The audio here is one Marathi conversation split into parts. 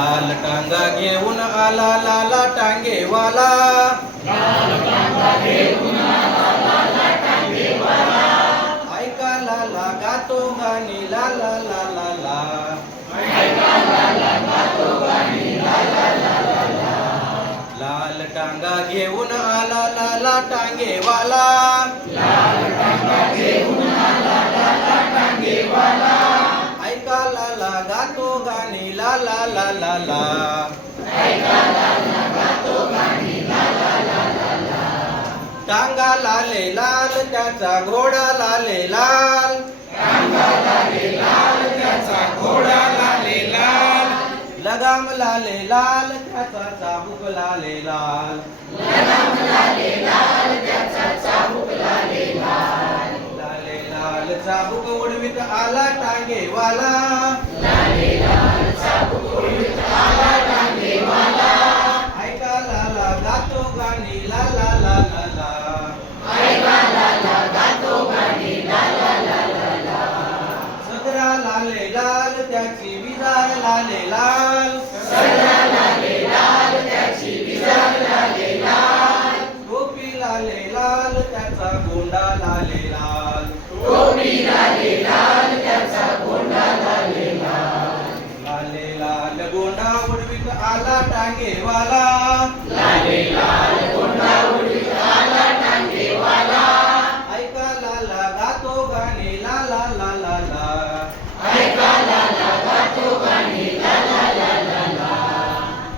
लाल टांगा घेऊन आला लाला टांगेवाला. ऐका लाला गातो गाणी ला ला ला ला ला. लाल टांगा घेऊन आला लाला टांगेवाला. ऐका लाला गातो गाणी ला ला ला ला ला. टांगा लाले लाल त्याचा घोडा लाले लाल. लगाम लाले लाल त्याचा चाबूक लाले लाल. लाले लाल चाबूक उडवीत आला टांगेवाला. ऐका लाला गातो गाणी ला ला ला ला ला. सदरा लाले लाल त्याची विजार लाले लाल. टोपी लाले लाल त्याचा गोंडा लाले लाल. लाले लाल गोंडा उडवीत आला टांगेवाला. ऐका लाला गातो गाणी ला ला ला ला ला.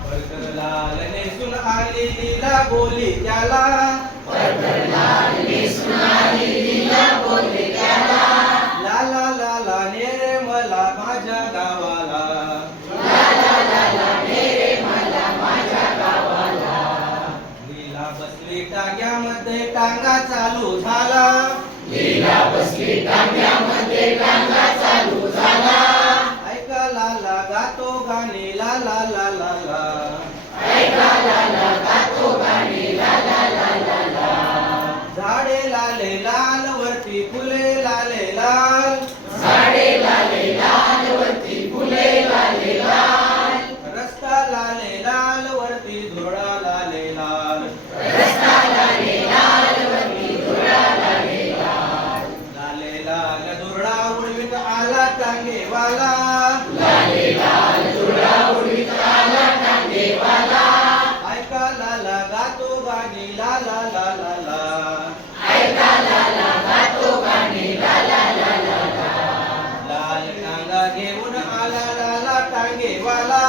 परकर लाल नेसून आली लीला बोली त्याला. लाला लाला नेरे मला माझ्या गावाला. लीला बसली टांग्यामध्ये टांगा चालू झाला. ऐका लाला गातो गाणी ला ला ला ला ला. झाडे लाले लाल वरती फुले लाले लाल. रस्ता लाले लाल वरती धुळा लाले लाल. लाले लाल धुळा उडवीत आला टांगेवाला. ऐका लाला गातो गाणी ला ला ला ला ला. लाल टांगा घेऊन आला लाला टांगेवाला.